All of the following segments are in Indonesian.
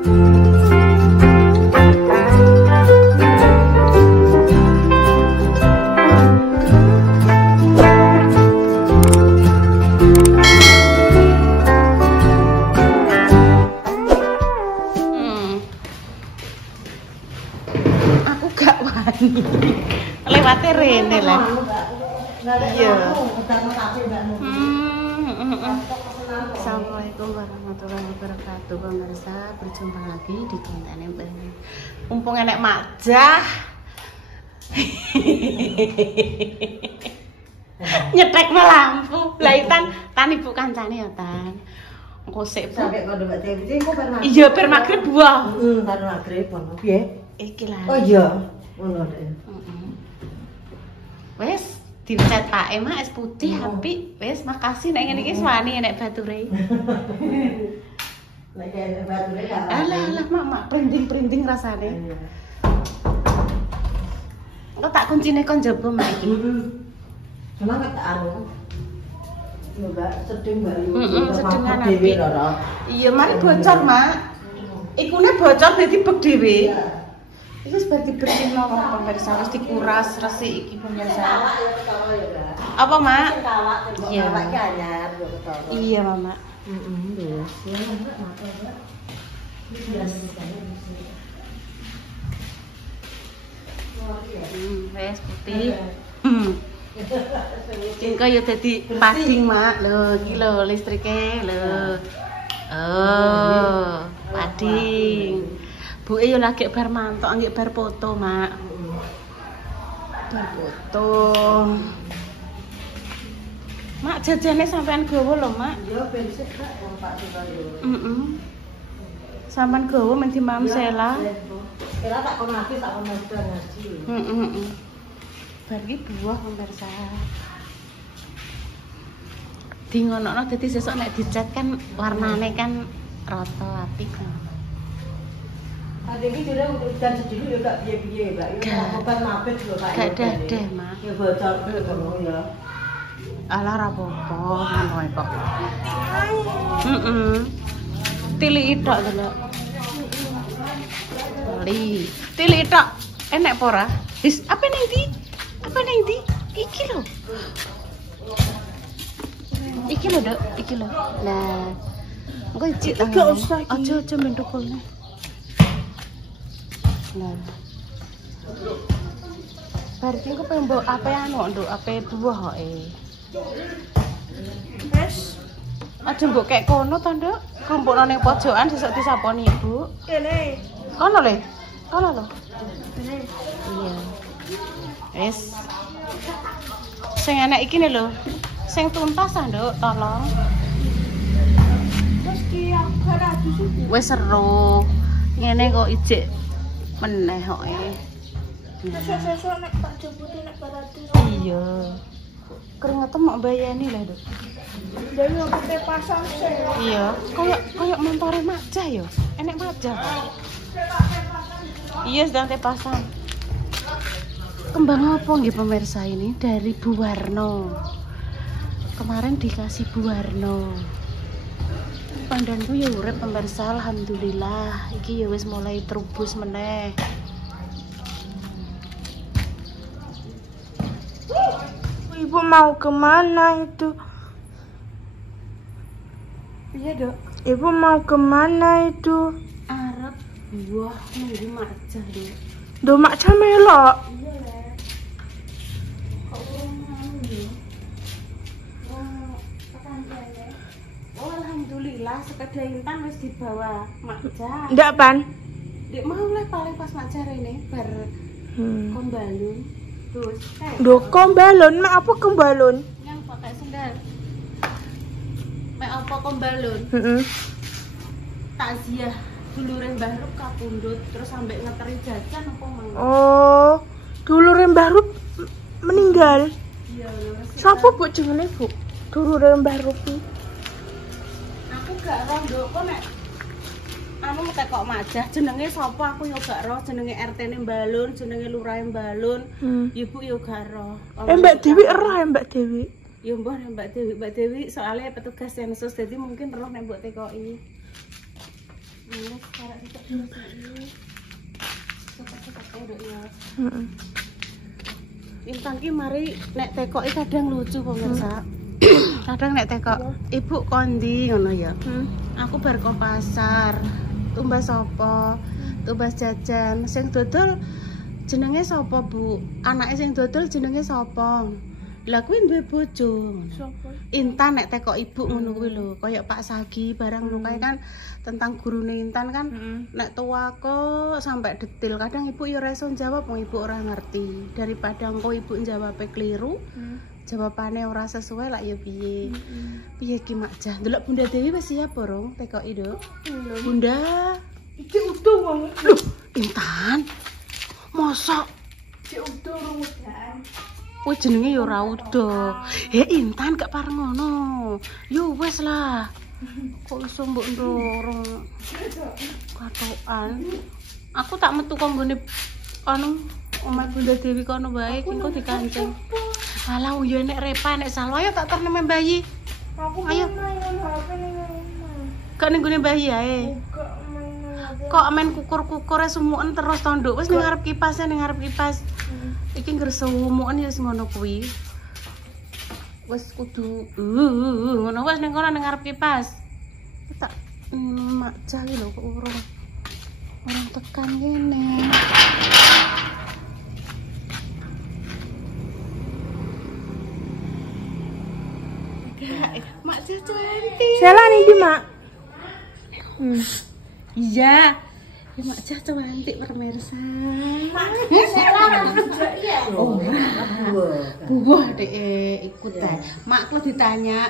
Lewate rene lah. Iya. Assalamualaikum warahmatullahi wabarakatuh pemirsa, berjumpa lagi di konten ini. Mumpung enek makjah. Nyetekno lampu. Lah tan ibu kancane ya tan. Engko sik sampe kono Mbak Dewi engko bar magrib. Iya bar magrib buah. Heeh, bar magrib ngono piye? Iki lah. Oh iya. Ngono deh. Wes dicat Pak Ema es putih apik. Wes makasih nek ngene iki wani nek bature. Nek enek bature ya. Alah mak printing rasane. Engko tak kuncine kon njaba mak iki. Cuma tak anu. Mbak sedeng Mbak. Sedengan apik. Iya mari bocor mak. Ikune bocor dadi bek dhewe. Iki wis bar dibersihno pemirsa, wis dikuras resik iki pemirsa. Apa, Mak? Iya. Iya, Mama. Heeh, wis putih. Engko yo dadi pading, Mak. Lho, iki lho listrike lho. Oh, pading. Buke yo lagi bar mantok, nggih bar foto, Mak. Bar foto. Mak jajane sampean gowo lho, Mak. Yo ben sik wong Pak Sutoyo. Sampean gowo men di Mam Sela. Kira tak kon ngaji tak kon ngaji. Bar iki buah pemirsa. Di ngono dadi sesuk nek dicat kan warnane kan rata apik. Ade iki dhewe udan sedih yo gak piye-piye, Mbak. Yo obat mabit lho, Pak. Gak dadeh, Mak. Ya bocor ngono ya. Alah ra apa-apa, ngono kok. Tiliki tok lho. Tiliki tok. Enek apa ora? Wis, apa ning ndi? Apa ning ndi? Iki lho. Iki lho, Dok. Iki lho. Lah. Engko icik ta. Aja mentukulne. Nah. Berarti kok pengen mbok ape anu nduk, ape buah kok Wes. Aja mbok kek kono to, Nduk. Kumpulno ning pojokan sesuk disaponi Ibu. Kene. Kono le. Kono lho. Kene. Iya. Wes. Sing enak iki lho. Sing tuntas ta, Nduk, tolong. Terus ki agak disuci. Wes seru. Ngene kok ijik meneh kok Sesuk nek tak jemput nek barati. Iya. Keringet mok mbayani lah, Dok. Dewe kok pasang sih. Iya, koyo montore Majah ya. Enek Majah. Iya, sedang pasang. Kembang apa nggih pemirsa ini dari Bu Warno. Kemarin dikasih Bu Warno. Pandanku ya urip pemirsa, alhamdulillah. Iki ya wis mulai terubus meneh. Ibu mau kemana itu? Iya, Dok. Ibu mau kemana itu? Arep buah nunggu Majah, Dok. Do Majah melok. Iya, Le. Kok urung anu ya? Oh, alhamdulillah sekedar intan wis dibawa Majah. Ndak pan? Dek mau le paling pas Majah rene bar kombalun. Terus Do kombalun, mak apa kombalun? yang pakai sendal. Mek apa kombalun? Takziah dulure Mbah Rup kapundhut terus sampai ngeteri jajan apa mang. Oh, dulure Mbah Rup meninggal. Iya, Sapa Bu jenenge, Bu? Dulure Mbah Rup. Aku gak roh, Nduk, kok nek anu tekok Majah jenenge sapa aku yo gak roh, jenenge RT-ne Mbalun, jenenge Lurahe Mbalun. Ibu yo gak roh. Mbak Dewi roh ya Mbak Dewi. Ya mbah Mbak Dewi soalnya petugas sensus jadi mungkin roh nek mbok tekoki. Ini sekarang tidak ini. Cepat-cepat dok ya. Intan ki mari nek tekoki kadang lucu pemirsa. Kadang nek tekok, "Ibu kondi?" ngono ya. Aku bar ke pasar. Tumbas sapa? Tumbas jajan. Sing dodol jenenge sapa, Bu? Anake sing dodol jenenge sapa? Lah kuwi duwe bojo. Sopo? Intan nek tekok ibu ngono kuwi lho, kaya Pak Sagi barang ngono kae kan tentang gurune Intan kan nek tua kok sampai detil. Kadang ibu ya ora iso jawab wong ibu ora ngerti. Daripada engko ibu jawabnya keliru, jawabane ora sesuai lak ya piye. Piye ki Mak Jah? Delok Bunda Dewi wis siap borong tekoki, Dok? Bunda, Iki utuh wong. loh, Intan. Mosok Iki utuh rumudan. kuwi jenenge ya ora udo. Intan gak pareng ngono. Yo wis lah. Kok iso mbok ndorong. Katokan. Aku tak metu kok nggone anu omah Bunda Dewi kono bae engko dikancing. Alah yo nek Repa nek Salwa ayo tak ternem bayi. Aku Ayo. main HP ning omah. Gak ning gone bayi ae. Kok main HP. Kok main kukur-kukure sumuken terus tonduk. Wis ning ngarep kipas ning ngarep kipas. Iki ngger sumuken ya ngono kuwi. Wis kudu ngono wis ning kono ning ngarep kipas. Tak Mak Jah lho kok orang tekan kene. Mak Jah cantik. Salah nih di Mak. Iya. Ya Mak Jah cantik pemirsa. Oh, buah dek ikut ta. Mak kalau ditanya,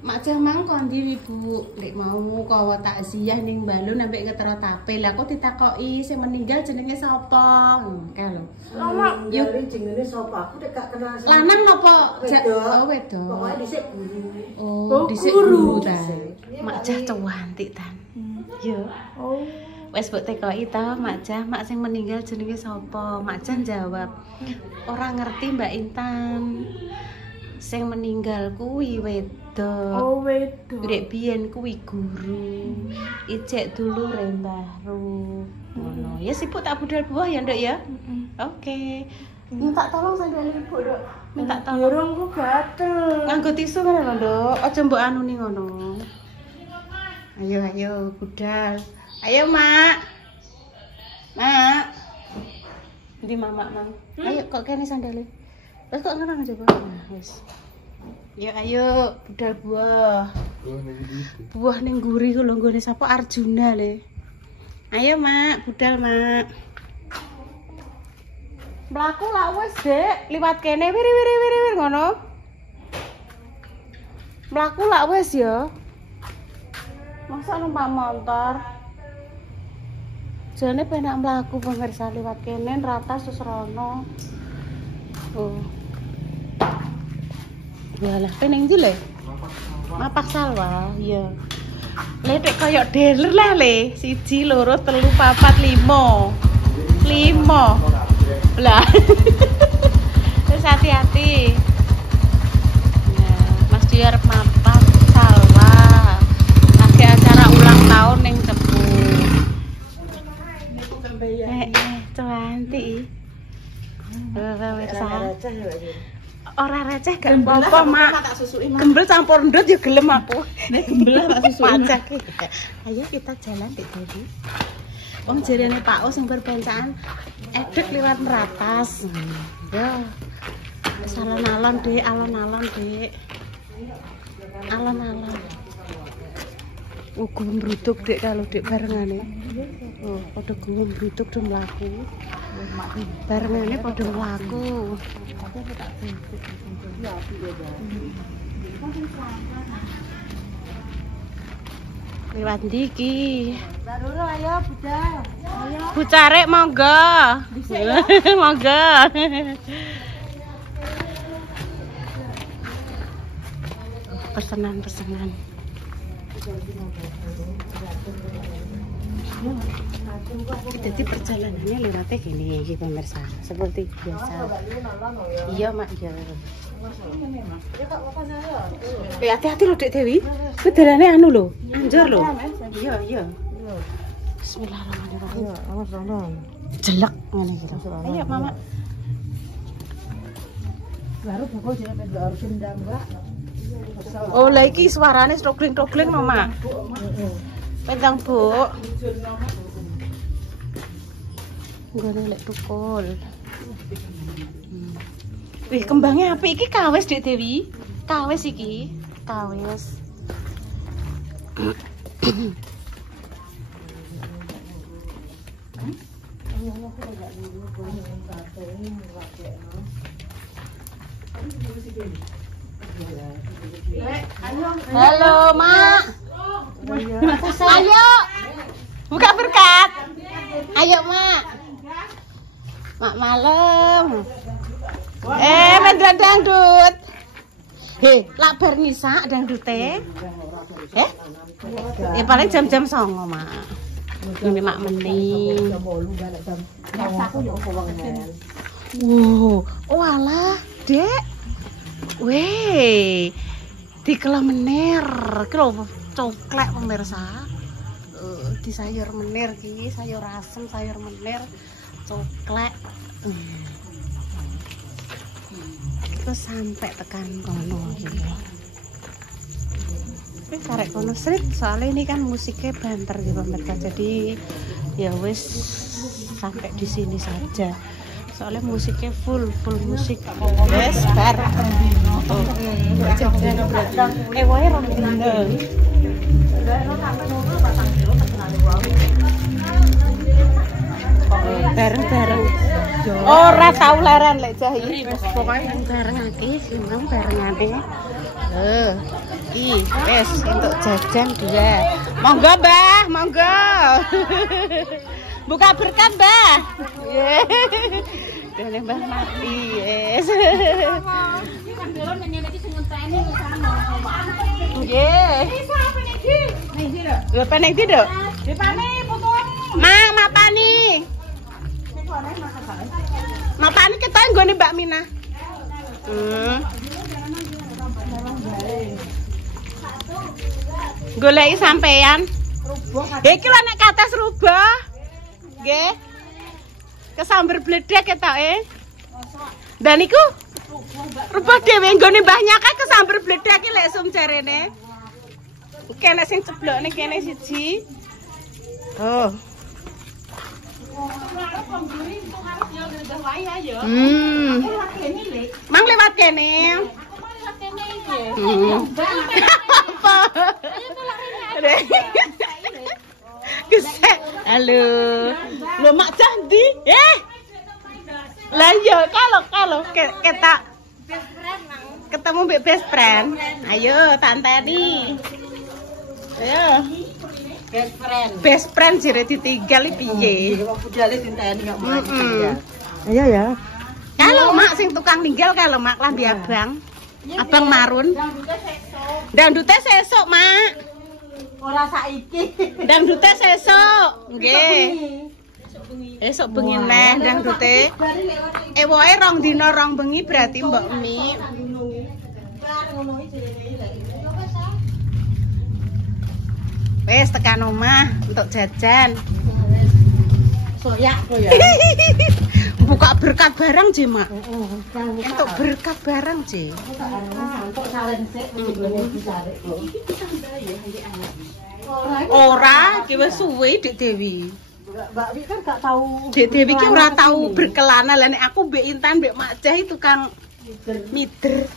Mak Jah mang kondi Ibu, nek mau kawa takziah ning balon ambek ketero tape. Lah kok ditakoki sing meninggal jenenge sapa? Kae lho. Lama. Ya jenenge sapa? Aku nek gak kenal. Lanang napa? Wedok. Oh, wedok. Pokoke dhisik guru. Oh, dhisik guru ta. Mak Jah cantik tan. Yo. Oh. Wes mbok tekoki ta, Mak Jah, mak sing meninggal jenenge sapa? Mak Jah jawab, "Ora ngerti Mbak Intan. Sing meninggal kuwi wedok. Oh, wedok. Ndek biyen kuwi guru. Ijek dulure Mbah Ru." Ngono. Ya sipuk tak budal buah ya, Nduk ya. Oke. Minta tolong sandal Ibu, Dok. Minta tolong. Dorongku gatel. Nganggo tisu kan lho, Nduk. Aja mbok anuni ngono. Ayo budal. Ayo Mak. Mak. Ndi Mama Mang? Ayo kok kene sandale. Wes kok ngarang aja, Pak. Nah, wis. Ayo budal buah. Buah ning guri ku lho nggone sapa Arjuna le. Ayo Mak, budal Mak. Mlaku lak wis, Dek. Liwat kene wir ngono. Mlaku lak wis ya. Masa numpak motor? Jane penak mlaku pemirsa liwat kene ratas terus rono. Oh. Walah pening ndi le? Mapak Salwa, iya. Letek koyo dealer lah le. 1 2 3 4 5. 5. Lah. Terus hati-hati. Nah, Mas Dio arep mapak Salwa. Lagi acara ulang tahun ning Cepu. Cantik. Ora receh gak apa-apa, Mak. Gembel campur ndut ya gelem aku. Nek gembel tak susui. Ayo kita jalan Dek Dewi. Wong jarene Pak O sing berbencaan edek liwat ratas. Ya. Alon-alon, Dek, alon-alon, Dek. Alon-alon. Gulung bruduk Dek kalau Dek barengane. Oh, padha gulung bruduk do mlaku. Barengane padha mlaku. Liwat ndi iki? Baru ayo budal. Ayo. Bu Carek monggo. Monggo. Pesanan. Jadi perjalanannya lewatnya gini pemirsa, seperti biasa. Iya Mak, iya. Hati-hati loh Dek Dewi, kedalannya anu loh, anjur loh. Iya. Bismillahirrahmanirrahim. Jelek ngene iki. Ayo, Mama. Baru bapak jangan harus dendam, Mbak. Oh, lah iki suarane strogling-strogling, Mama. Pendang, Bu. Nggone lek tukul. Wih, kembangnya apik iki kawis, Dek Dewi. Kawis iki, kawis. Halo, Mak. Ayo. Buka berkat. Ayo, Mak. Mak malam. Main dangdut. Heh, lak bar ngisak dangdute. Paling jam-jam 09.00, Mak. Ini mak mending. Walah, Dek. Weh, dikelah menir. Ki lho coklek pemirsa. Di sayur menir ki, sayur asem, sayur menir, coklek. Iku sampai tekan kono iki. Wis karek kono srit, soalnya ini kan musiknya banter gitu pemirsa. Jadi ya wis sampai di sini saja. Soalnya musiknya full musik. Wes bar. Wae rong dino. Bareng-bareng. Ora tau leren lek jahi. Pokoke bareng iki, seneng barengane. Wes untuk jajan 2. Monggo, Mbah, monggo. Buka berkat, Mbah. Dene Mbah mati, yes. Nggih. Lha penek iki, Dok? Dipane fotomu. Mapani. Mapani ketoke nggone Mbak Mina. Goleki sampean. Iki lho nek kates rubah. Nggih. Kesamber bledek ketoke. Dan niku rubah dhewe nggone mbahnya kae kesamber bledek iki lek sum jarene. Kene sing ceblokne kene siji. Oh. Mang lewat kene. Apa? Gesek. Halo. Lo mak candi? Lah yo kalau kita ketemu mbek best friend. Ayo tanteni. Ayo. Best friend jere ditinggal piye? Budale dinteni kok. Ayo ya. Kalau mak sing tukang ninggal kalau mak lambi abang. Abang marun. Dangdute sesuk, Mak. Ora saiki. Dangdute sesuk. Nggih. Esuk bengi neh dangdute. Ewoke 2 dina 2 bengi berarti Mbok Mi. Wes tekan omah untuk jajan. Soyak kok ya. Buka berkat barang, Ji, Mak. Untuk berkat barang, Ji. Untuk salen sik dicari kok. Ora, ki wis suwe Dik Dewi. Mbak Wi kan gak tahu. Dik Dewi ki ora tahu berkelana. Lah nek aku mbek Intan mbek Mak Jah itu tukang mider.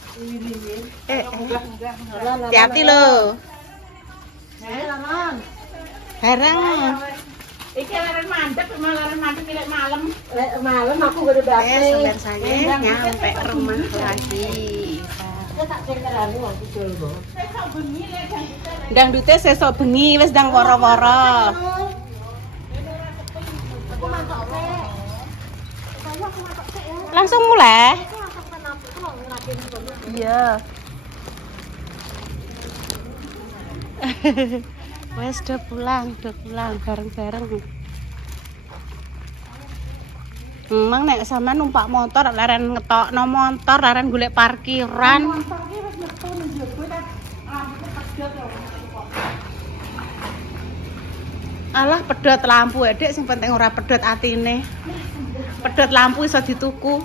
Hati-hati lho. Bareng. Iki laren mandek, laren mandek pilih malam. Malam aku gak ada basi. Sampai saya nyampe rumah lagi. Dangdute sesuk bengi wis ndang woro-woro. Langsung mulai. Iya. Wes udah pulang bareng-bareng. Emang nek sama numpak motor laren ngetokno motor, laren golek parkiran. Alah pedhot lampu ya, Dik, sing penting ora pedhot atine. Pedhot lampu iso dituku.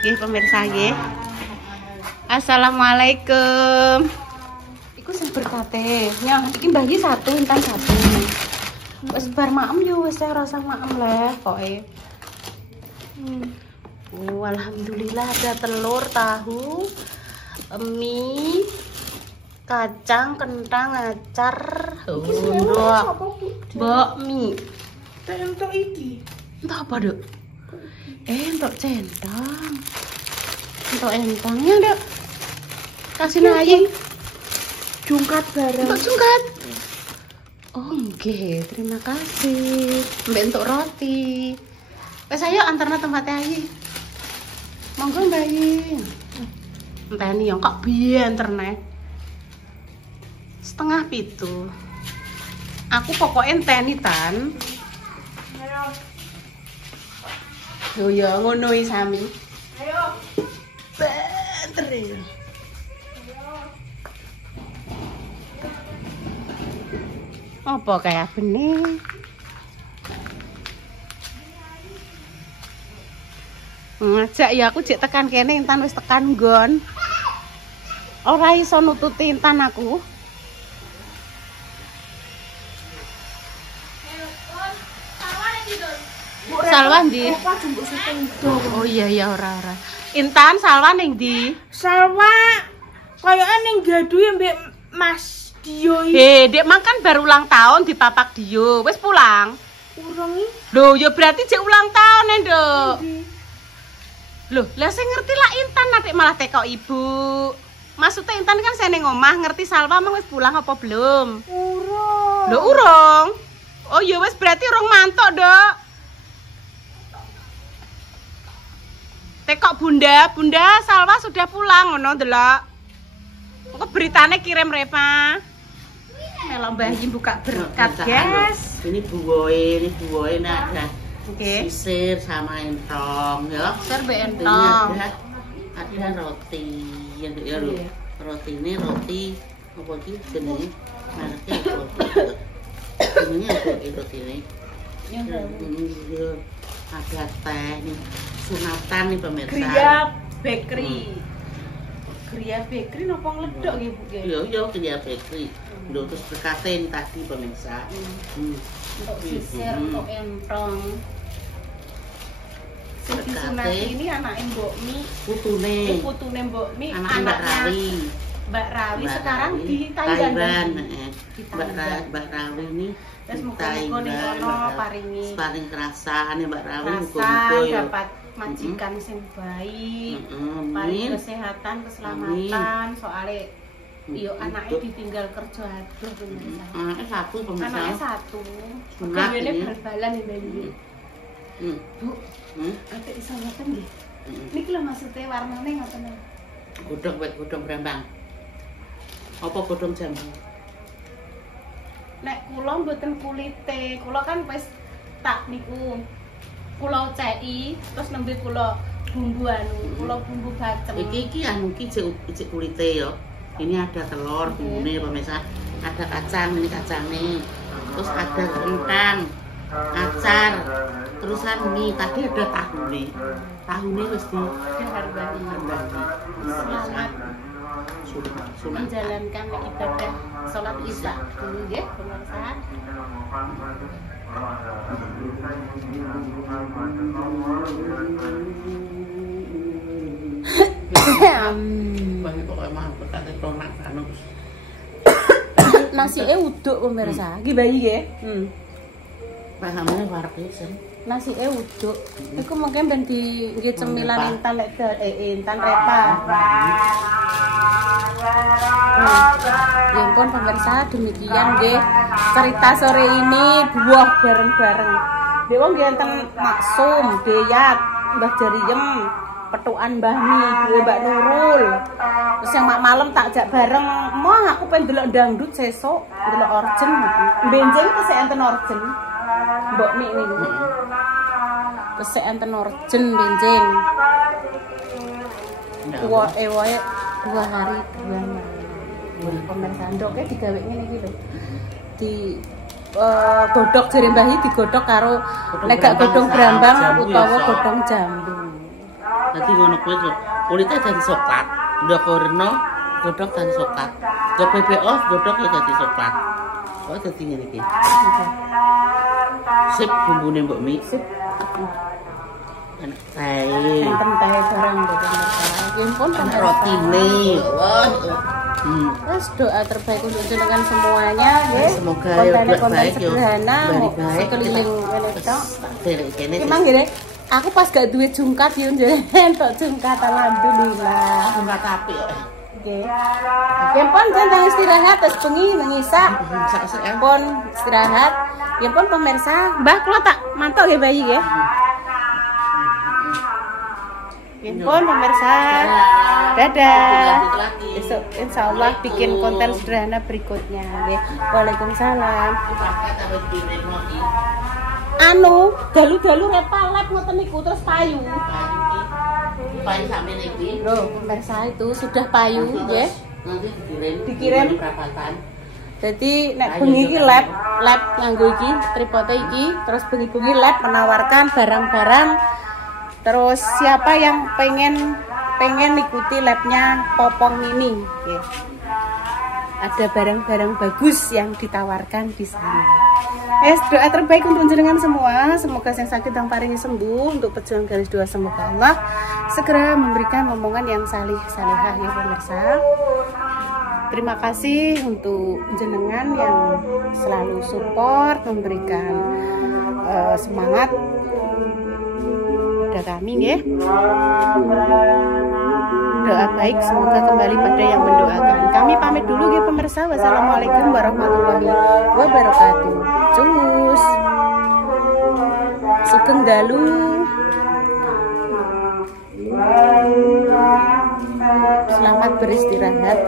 Nggih pemirsa nggih. Assalamualaikum. Iku sing berkate. Nyah, iki mbagi satu, intan satu. Wis bar maem yo wis ora usah maem leh pokoke. Oh, alhamdulillah ada telur, tahu, mie, kacang, kentang, acar. Mbok mie. Entuk iki. Entuk apa, Duk? Entuk centang. Entuk entangnya, Duk. Kasih aja. Jungkat bareng. Entuk jungkat. Oh, nggih, terima kasih. Mbak entuk roti. Wes ayo antarna tempatnya ayi. Monggo Mbak Ayi. Enteni yo kok piye anterne? 6:30. Aku pokoknya enteni tan. Yo ya ngono iki sami. Ayo. Banter ya. Apa kayak benih? Ngajak ya aku jek tekan kene Intan wis tekan nggon. Ora iso nututi Intan aku. Salwa ndi? Oh iya ya ora. Intan salwa ning ndi? Salwa kayaknya ning gadu ya mbek Mas Dio iki. Dek makan baru ulang tahun di papak Dio. Wis pulang? Urung iki. Loh, ya berarti jek ulang tahun ya, Nduk. Loh, lah sing ngerti lah Intan nanti malah teko ibu. Maksudnya Intan kan saya ning omah ngerti Salwa emang wis pulang apa belum? Urung. Loh, urung. Oh ya wis berarti urung mantuk, Dok. Tekok Bunda Salwa sudah pulang ngono ndelok. Kok beritane kirim Repa. Melok Mbah Yin buka berkat, guys. Ini buwoe ada. Oke. Sisir sama entong ya. Sisir be Ini entong. ada roti. Ya lho. Roti ini roti apa iki jenenge? Mereknya roti. Ini roti ini. Ada teh nih. Sunatan nih pemirsa. Gria Bakery. Gria Bakery nopo ngledok nggih, Bu? Yo Gria Bakery. Lho terus berkaten tadi pemirsa. Untuk sisir, untuk entong. Sing disunati ini anaknya Mbok Mi. Putune Mbok Mi, anaknya Mbak Rawi sekarang di Thailand. Mbak Rawi ini terus muga-muga ning kono paring kerasa nih Mbak Rawi muga-muga dapat majikan sing baik, paling kesehatan, keselamatan, soalnya yo anaknya ditinggal kerja aduh pemirsa. Anaknya satu. Pegawainya bal-balan ya Mbak. Bu, atik iso ngoten nggih. Niki lho maksudnya warnane ngoten. Godhong brambang. Apa godhong jambu? Nek kula mboten kulite, kula kan wis tak niku. Kula ceki, terus nembe kula bumbu bumbu bacem. Iki anu iki cek kulite ya. Ini ada telur, bumbune pemirsa. Ada kacang, ini kacangnya. Terus ada kentang, acar, terusan mie. Tadi ada tahune. Tahune wis diharbani. Selamat menjalankan ibadah sholat isya dulu ya pemirsa. Nasi uduk pemirsa, iki bayi nggih. Pahamane warpesen. Nasi uduk. Iku mungkin ben di nggih cemilan Intan lek Intan Repa. Ya ampun pemirsa, demikian nggih cerita sore ini buah bareng-bareng. Dek wong nggih enten Maksum, Beyat, Mbah Jariem, petukan Mbah Mi, Mbak Nurul. Terus yang malam tak jak bareng, "Mau aku pengen delok dangdut sesuk, delok orjen." Benjing itu sik enten orjen. Mbok Mi niku. Terus sik enten orjen benjing. Wae 2 hari 2 malam. pemirsa ndoknya digawe ngene iki lho. Di godhog jere mbahi digodhog karo nek gak godhong brambang utawa godhong jambu. Dadi ngono kuwi lho. Kulite dadi coklat. Ndok werna godhog dadi coklat. Go BBO godhog ya dadi coklat. Kok dadi ngene iki. Sip bumbune mbok Mi. Sip. Enak tae. Enten tae barang lho pemirsa. Yen pun rotine. Wah. Terus doa terbaik untuk jenengan semuanya nggih. Semoga konten baik yo. Sederhana sekeliling ngene tok. Iki mang nggih. Aku pas gak duwe jungkat yo entuk jungkat alhamdulillah. Jungkat apik kok. Nggih. Yen pun jeneng istirahat terus bengi mengisak. Pun istirahat. Yen pun pemirsa, Mbah kula tak mantuk nggih bayi nggih. Yen pun pemirsa. Dadah. Besok insyaallah bikin konten sederhana berikutnya nggih. Waalaikumsalam. Anu, dalu-dalu repalep ngoten niku terus payu. Payu sampe niki. Loh, pemirsa itu sudah payu nggih. Nanti Dikirim perapatan. Jadi nek bengi iki lab nganggo iki tripode iki, terus bengi-bengi lab menawarkan barang-barang. Terus siapa yang pengen ikuti labnya Popong ini, ya. Ada barang-barang bagus yang ditawarkan di sana. Doa terbaik untuk jenengan semua, semoga yang sakit dan paringi sembuh. Untuk pejuang garis 2 semoga Allah segera memberikan omongan yang salih-salihah ya pemirsa. Terima kasih untuk jenengan yang selalu support, memberikan semangat pada kami ya. Doa baik semoga kembali pada yang mendoakan. Kami pamit dulu ya pemirsa. Wassalamualaikum warahmatullahi wabarakatuh. Cus. Sugeng dalu. Selamat beristirahat.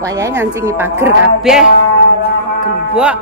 Wayahe ngancingi pager kabeh. Gembok.